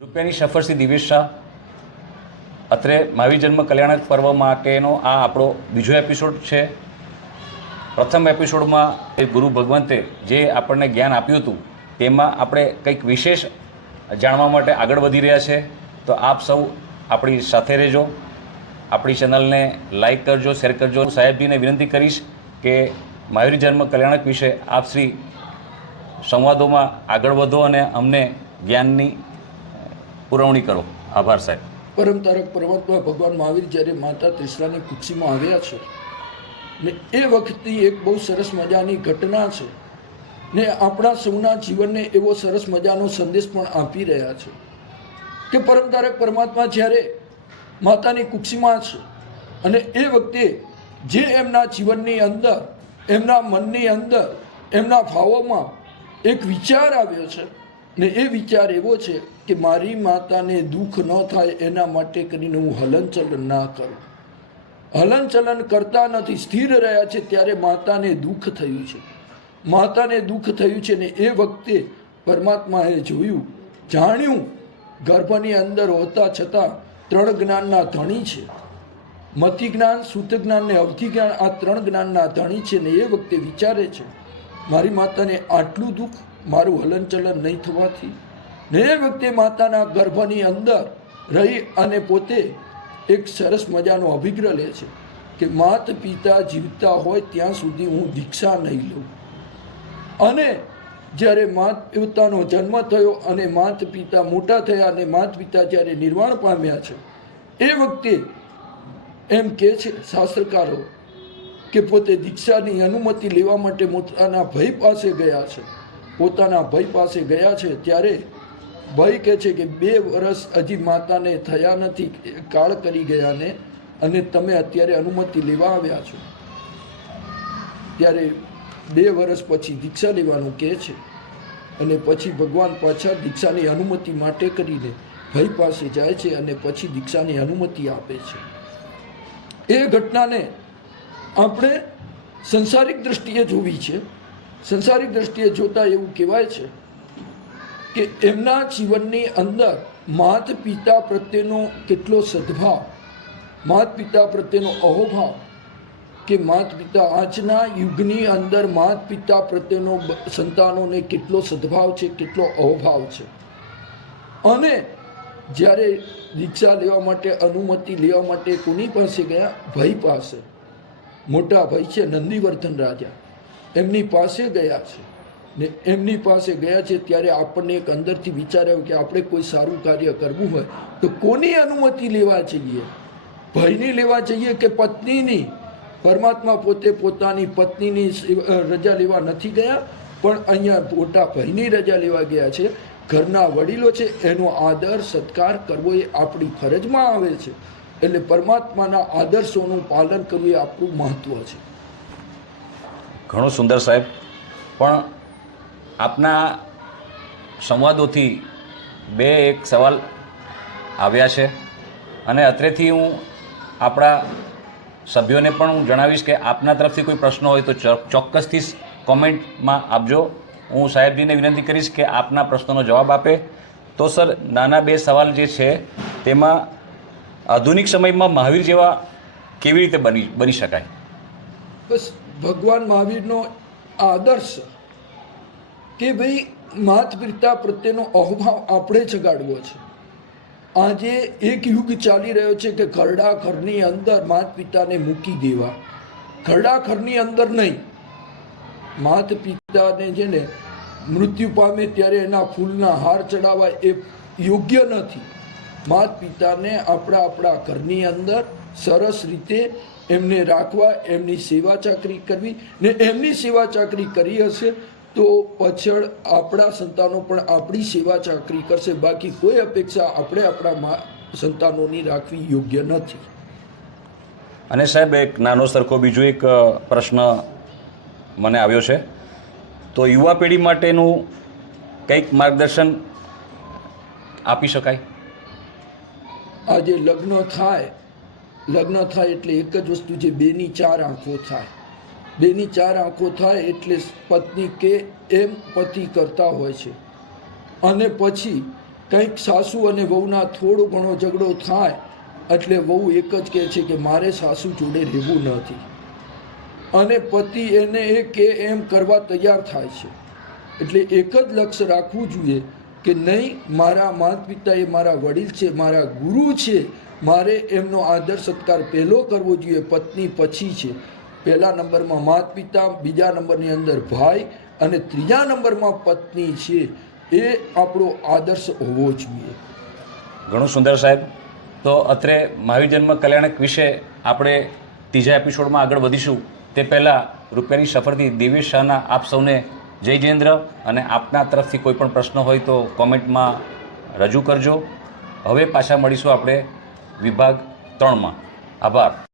રૂપિયાની સફરથી દિવેશ શાહ અત્રે મહાવીર જન્મ કલ્યાણક પર્વ માટેનો આ આપણો બીજો એપિસોડ છે। પ્રથમ એપિસોડમાં એ ગુરુ ભગવંતે જે આપણને જ્ઞાન આપ્યું હતું તેમાં આપણે કંઈક વિશેષ જાણવા માટે આગળ વધી રહ્યા છે। તો આપ સૌ આપણી સાથે રહેજો, આપણી ચેનલને લાઈક કરજો, શેર કરજો। સાહેબજીને વિનંતી કરીશ કે મહાવીર જન્મ કલ્યાણક વિશે આપ શ્રી સંવાદોમાં આગળ વધો અને અમને જ્ઞાનની પુરવણી કરો। આભાર સાહેબ। પરમ તારક પરમાત્મા ભગવાન મહાવીર જ્યારે માતા ત્રિશલાની કુક્ષીમાં આવ્યા છે ને એ વખતે એક બહુ સરસ મજાની ઘટના છે ને આપણા સૌના જીવનને એવો સરસ મજાનો સંદેશ પણ આપી રહ્યા છે કે પરમ તારક પરમાત્મા જ્યારે માતાની કુક્ષીમાં છે અને એ વખતે જે એમના જીવનની અંદર, એમના મનની અંદર, એમના ભાવોમાં એક વિચાર આવ્યો છે ને એ વિચાર એવો છે કે મારી માતાને દુઃખ ન થાય એના માટે કરીને હું હલનચલન ના કરું। હલનચલન કરતા નથી, સ્થિર રહ્યા છે, ત્યારે માતાને દુઃખ થયું છે। માતાને દુઃખ થયું છે ને એ વખતે પરમાત્માએ જોયું, જાણ્યું, ગર્ભની અંદર હોતા છતાં ત્રણ જ્ઞાનના ધણી છે, મતિ જ્ઞાન, સુત જ્ઞાન ને અવધિ જ્ઞાન, આ ત્રણ જ્ઞાનના ધણી છે ને એ વખતે વિચારે છે મારી માતાને આટલું દુઃખ મારું હલનચલન નહીં થવાથી ને એ વખતે માતાના ગર્ભની અંદર રહી અને પોતે એક સરસ મજાનો અભિગ્રહ લે છે કે માત પિતા જીવતા હોય ત્યાં સુધી હું દીક્ષા નહીં લઉં। અને જ્યારે માત પિતાનો જન્મ થયો અને માત પિતા મોટા થયા અને માત પિતા જ્યારે નિર્વાણ પામ્યા છે એ વખતે એમ કહે છે શાસ્ત્રકારો કે પોતે દીક્ષાની અનુમતિ લેવા માટે પોતાના ભાઈ પાસે ગયા છે। પોતાના ભાઈ પાસે ગયા છે ત્યારે ભાઈ કહે છે કે 2 વર્ષ હજી માતાને થયા નથી, કાળ કરી ગયા ને, અને તમે અત્યારે અનુમતિ લેવા આવ્યા છો। ત્યારે 2 વર્ષ પછી દીક્ષા લેવાનું કહે છે અને પછી ભગવાન પાછા દીક્ષાની અનુમતિ માટે કરીને ભાઈ પાસે જાય છે અને પછી દીક્ષાની અનુમતિ આપે છે। એ ઘટનાને આપણે સંસારિક દ્રષ્ટિએ જોવી છે। સંસારિક દ્રષ્ટિએ જોતા એવું કહેવાય છે કે એમના જીવનની અંદર માત પિતા પ્રત્યેનો કેટલો સદભાવ, માત પિતા પ્રત્યેનો અહોભાવ, કે માત પિતા આજના યુગની અંદર માત પિતા પ્રત્યેનો સંતાનોને કેટલો સદભાવ છે, કેટલો અહોભાવ છે। અને જ્યારે દીક્ષા લેવા માટે, અનુમતિ લેવા માટે કોની પાસે ગયા? ભાઈ પાસે, મોટા ભાઈ છે નંદીવર્ધન રાજા, એમની પાસે ગયા છે ને એમની પાસે ગયા છે ત્યારે આપણને એક અંદરથી વિચાર આવ્યો કે આપણે કોઈ સારું કાર્ય કરવું હોય તો કોની અનુમતિ લેવા જોઈએ? ભાઈની લેવા જોઈએ કે પત્નીની? પરમાત્મા પોતે પોતાની પત્નીની રજા લેવા નથી ગયા, પણ અહીંયા મોટા ભાઈની રજા લેવા ગયા છે। ઘરના વડીલો છે એનો આદર સત્કાર કરવો એ આપણી ફરજમાં આવે છે। એટલે પરમાત્માના આદર્શોનું પાલન કરવું એ આપણું મહત્વ છે। ઘણું સુંદર સાહેબ, પણ આપના સંવાદોથી એક સવાલ આવ્યા છે અને અત્રેથી હું આપણા સભ્યોને પણ હું જણાવીશ કે આપના તરફથી કોઈ પ્રશ્ન હોય તો ચોક્કસથી કોમેન્ટમાં આપજો। હું સાહેબજીને વિનંતી કરીશ કે આપના પ્રશ્નોનો જવાબ આપે। તો સર, નાના 2 સવાલ જે છે તેમાં આધુનિક સમયમાં મહાવીર જેવા કેવી રીતે બની શકાય? બસ ભગવાન મહાવીરનો આદર્શ કે ભાઈ માત પિતા પ્રત્યેનો અહોભાવ આપણે જગાડવો છે। આજે એક યુગ ચાલી રહ્યો છે કે ઘરડા ઘરની અંદર માત પિતાને મૂકી દેવા, ઘરડા ઘરની અંદર નહીં, માત પિતાને જેને મૃત્યુ પામે ત્યારે એના ફૂલના હાર ચડાવવા એ યોગ્ય નથી। માત પિતાને આપણા ઘરની અંદર સરસ રીતે એમને રાખવા, એમની સેવા ચાકરી કરવી ને એમની સેવા ચાકરી કરી હશે તો પાછળ આપણા સંતાનો પણ આપણી સેવા ચાકરી કરશે। બાકી કોઈ અપેક્ષા આપણે આપણા સંતાનોની રાખવી યોગ્ય નથી। અને સાહેબ, એક નાનો સરખો બીજો એક પ્રશ્ન મને આવ્યો છે, તો યુવા પેઢી માટેનું કંઈક માર્ગદર્શન આપી શકાય? આજે લગ્ન થાય એટલે એક જ વસ્તુ છે, 2ની 4 આંખો થાય। 2ની 4 આંખો થાય એટલે પત્ની કે એમ પતિ કરતા હોય છે અને પછી કંઈક સાસુ અને વહુના થોડો ઘણો ઝઘડો થાય એટલે વહુ એક જ કહે છે કે મારે સાસુ જોડે રહેવું નથી, અને પતિ એને એ કે એમ કરવા તૈયાર થાય છે. એટલે એક જ લક્ષ્ય રાખવું જોઈએ કે નહીં, મારા માતા પિતા એ મારા વડીલ છે, મારા ગુરુ છે, મારે એમનો આદર સત્કાર પહેલો કરવો જોઈએ, પત્ની પછી છે. પહેલા નંબરમાં માતા પિતા, બીજા નંબરની અંદર ભાઈ, અને ત્રીજા નંબરમાં પત્ની છે. એ આપણો આદર્શ હોવો જોઈએ. ઘણું સુંદર સાહેબ. તો અત્રે મહાવીર જન્મ કલ્યાણક વિશે આપણે ત્રીજા એપિસોડમાં આગળ વધીશું તે પહેલાં રૂપિયાની સફરથી દિવ્યેશ શાહના આપ સૌને જય જયેન્દ્ર, અને આપના તરફથી કોઈ પણ પ્રશ્ન હોય તો કોમેન્ટમાં રજૂ કરજો. હવે પાછા મળીશું આપણે વિભાગ 3માં. આભાર.